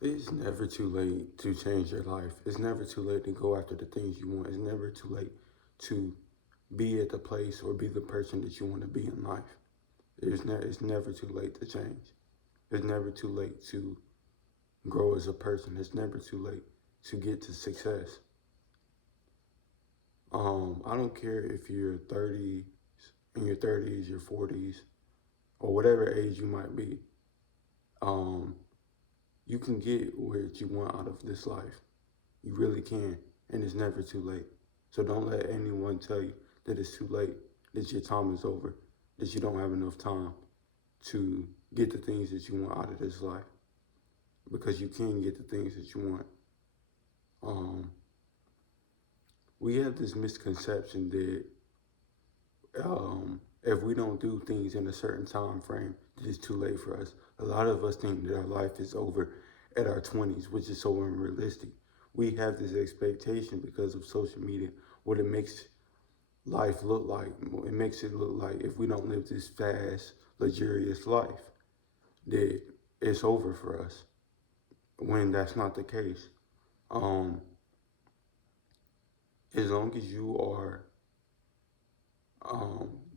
It's never too late to change your life. It's never too late to go after the things you want. It's never too late to be at the place or be the person that you want to be in life. It's never too late to change. It's never too late to grow as a person. It's never too late to get to success. I don't care if you're 30, in your 30s, your 40s, or whatever age you might be. Um, you can get what you want out of this life. You really can, and it's never too late. So don't let anyone tell you that it's too late, that your time is over, that you don't have enough time to get the things that you want out of this life, because you can get the things that you want. Um, we have this misconception that if we don't do things in a certain time frame, that it's too late for us. A lot of us think that our life is over at our 20s, which is so unrealistic. We have this expectation because of social media, what it makes life look like. It makes it look like if we don't live this fast, luxurious life, that it's over for us, when that's not the case. Um, as long as you are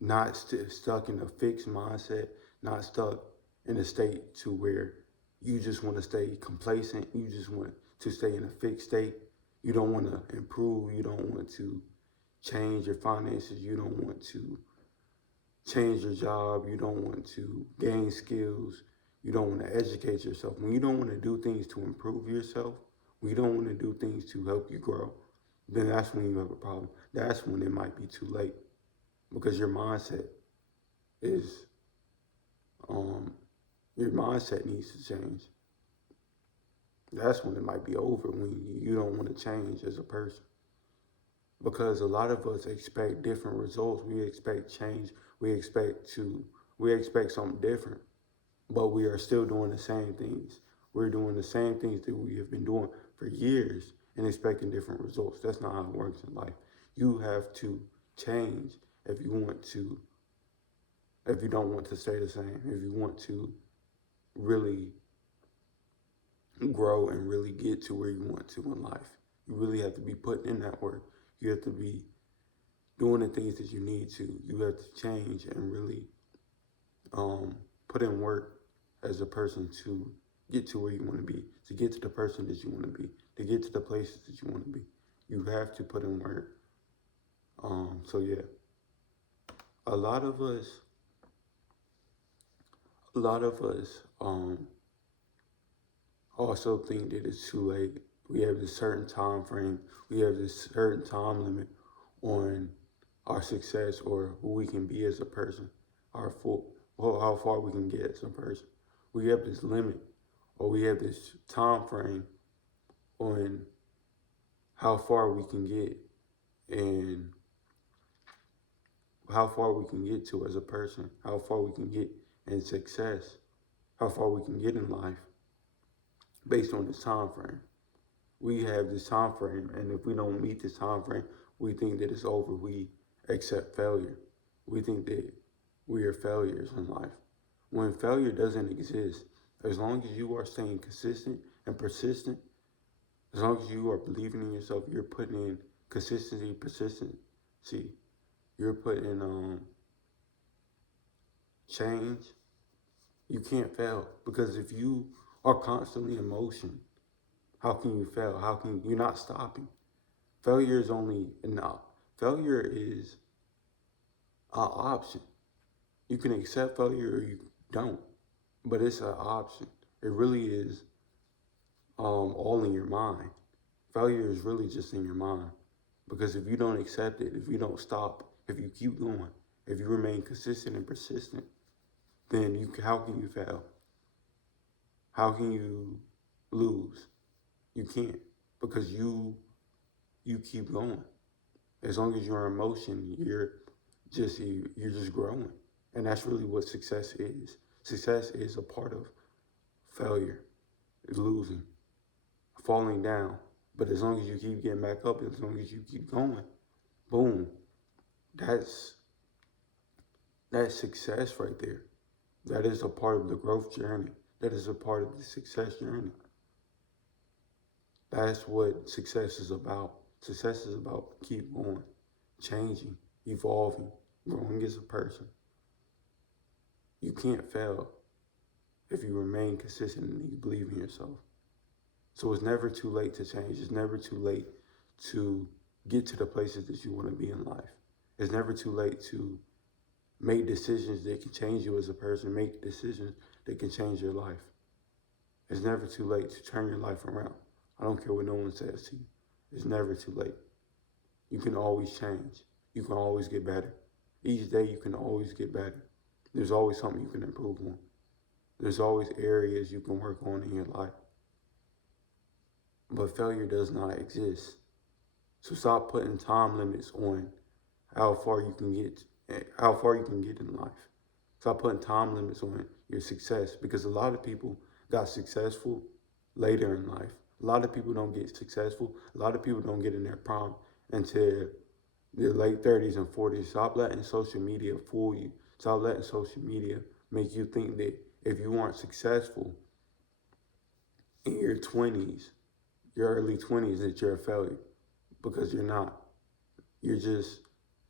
not stuck in a fixed mindset, not stuck in a state to where you just want to stay complacent, you just want to stay in a fixed state, you don't want to improve, you don't want to change your finances, you don't want to change your job, you don't want to gain skills, you don't want to educate yourself. When you don't want to do things to improve yourself, when you don't want to do things to help you grow, then that's when you have a problem. That's when it might be too late, because is um your mindset needs to change. That's when it might be over, when you don't want to change as a person. Because a lot of us expect different results. We expect change. We expect to we expect something different, but we are still doing the same things. We're doing the same things that we have been doing for years and expecting different results. That's not how it works in life. You have to change if you want to, if you don't want to stay the same, if you want to really grow and really get to where you want to in life. You really have to be putting in that work. You have to be doing the things that you need to. You have to change and really put in work as a person to get to where you want to be, to get to the person that you want to be, to get to the places that you want to be. You have to put in work. So yeah, a lot of us, a lot of us also think that it's too late. We have this certain time frame. We have this certain time limit on our success or who we can be as a person, our full, well, how far we can get as a person. We have this limit, or we have this time frame on how far we can get and how far we can get to as a person, how far we can get in success, how far we can get in life based on this time frame. We have this time frame, and if we don't meet this time frame, we think that it's over. We accept failure. We think that we are failures in life. When failure doesn't exist, as long as you are staying consistent and persistent, as long as you are believing in yourself, you're putting in consistency, persistency, you're putting in change, you can't fail. Because if you are constantly in motion, how can you fail? How can you're not stopping? Failure is only enough. Failure is an option. You can accept failure or you don't, but it's an option. It really is all in your mind. Failure is really just in your mind, because if you don't accept it, if you don't stop, if you keep going, if you remain consistent and persistent, then how can you fail? How can you lose? You can't, because you keep going. As long as you're in motion, you're just growing. And that's really what success is. Success is a part of failure, losing, falling down. But as long as you keep getting back up, as long as you keep going, boom, that's that's success right there. That is a part of the growth journey. That is a part of the success journey. That's what success is about. Success is about keep going, changing, evolving, growing as a person. You can't fail if you remain consistent and you believe in yourself. So it's never too late to change. It's never too late to get to the places that you want to be in life. It's never too late to make decisions that can change you as a person, make decisions that can change your life. It's never too late to turn your life around. I don't care what no one says to you. It's never too late. You can always change. You can always get better. Each day you can always get better. There's always something you can improve on. There's always areas you can work on in your life. But failure does not exist. So stop putting time limits on how far you can get in life. Stop putting time limits on your success, because a lot of people got successful later in life. A lot of people don't get successful. A lot of people don't get in their prime until their late 30s and 40s. Stop letting social media fool you. Stop letting social media make you think that if you aren't successful in your 20s, your early 20s, that you're a failure, because you're not. You're just,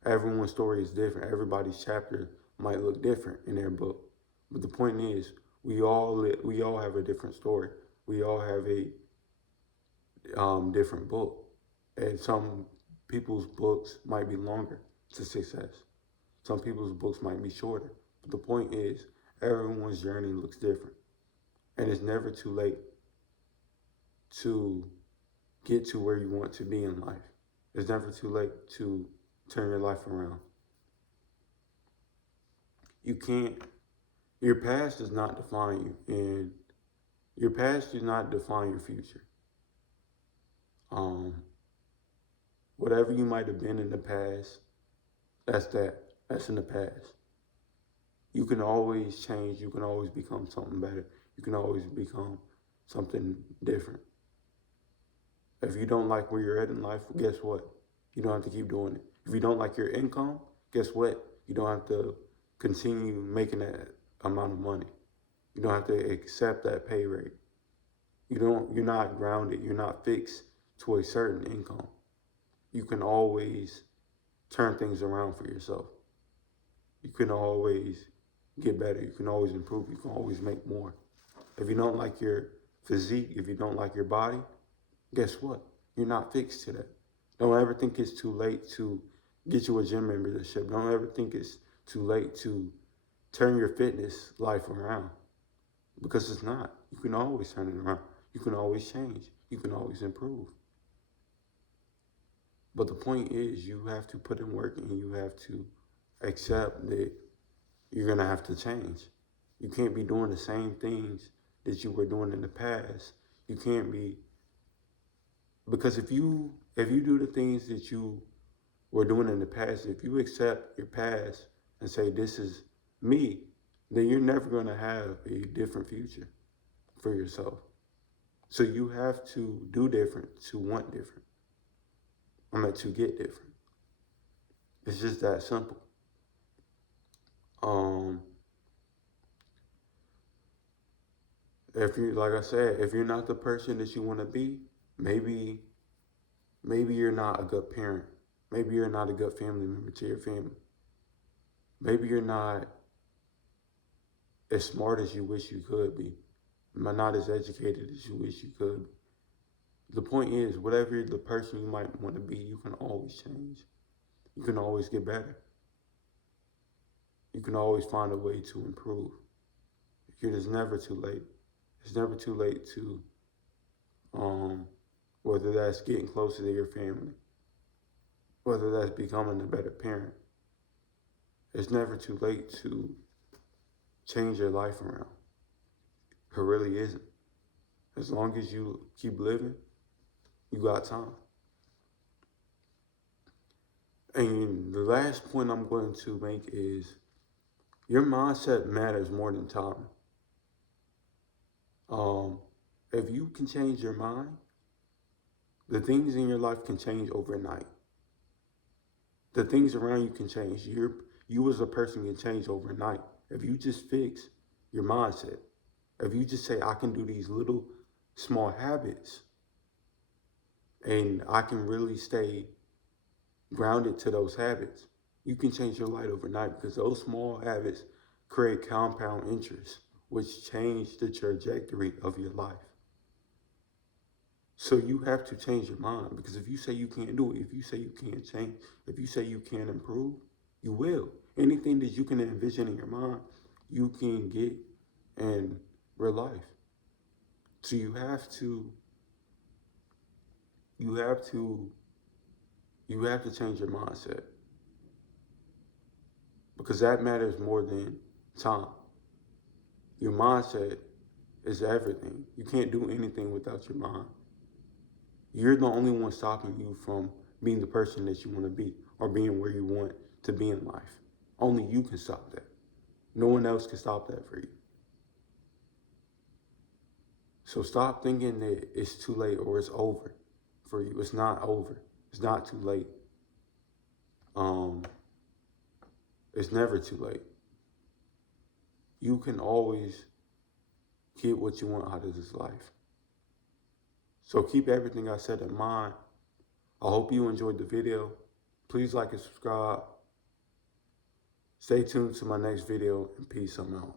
everyone's story is different. Everybody's chapter might look different in their book. But the point is, we all have a different story. We all have a different book. And some people's books might be longer to success. Some people's books might be shorter. But the point is, everyone's journey looks different. And it's never too late to get to where you want to be in life. It's never too late to turn your life around. You can't, your past does not define you, and your past does not define your future. Whatever you might have been in the past, that's in the past. You can always change. You can always become something better. You can always become something different. If you don't like where you're at in life, guess what? You don't have to keep doing it. If you don't like your income, guess what? You don't have to continue making that amount of money. You don't have to accept that pay rate. You're not grounded. You're not fixed to a certain income. You can always turn things around for yourself. You can always get better. You can always improve. You can always make more. If you don't like your physique, if you don't like your body, guess what? You're not fixed to that. Don't ever think it's too late to get you a gym membership. Don't ever think it's too late to turn your fitness life around, because it's not. You can always turn it around. You can always change. You can always improve. But the point is, you have to put in work, and you have to accept that you're going to have to change. You can't be doing the same things that you were doing in the past. You can't be, because if you do the things that you were doing in the past, if you accept your past and say, this is me, then you're never going to have a different future for yourself. So you have to do different to want different. To get different. It's just that simple. If you, like I said, if you're not the person that you want to be, maybe you're not a good parent. Maybe you're not a good family member to your family. Maybe you're not as smart as you wish you could be. Not as educated as you wish you could be. The point is, whatever the person you might want to be, you can always change. You can always get better. You can always find a way to improve. It is never too late. It's never too late to, whether that's getting closer to your family, whether that's becoming a better parent. It's never too late to change your life around. It really isn't. As long as you keep living, you got time. And the last point I'm going to make is, your mindset matters more than time. If you can change your mind, the things in your life can change overnight. The things around you can change. You as a person can change overnight. If you just fix your mindset, if you just say, I can do these little small habits, and I can really stay grounded to those habits, you can change your life overnight, because those small habits create compound interest, which change the trajectory of your life. So you have to change your mind, because if you say you can't do it, if you say you can't change, if you say you can't improve, you will. Anything that you can envision in your mind, you can get in real life. So you have to change your mindset, because that matters more than time. Your mindset is everything. You can't do anything without your mind. You're the only one stopping you from being the person that you want to be, or being where you want to be in life. Only you can stop that. No one else can stop that for you. So stop thinking that it's too late or it's over for you. It's not over. It's not too late. It's never too late. You can always get what you want out of this life. So keep everything I said in mind. I hope you enjoyed the video. Please like and subscribe. Stay tuned to my next video, and peace. I'm out.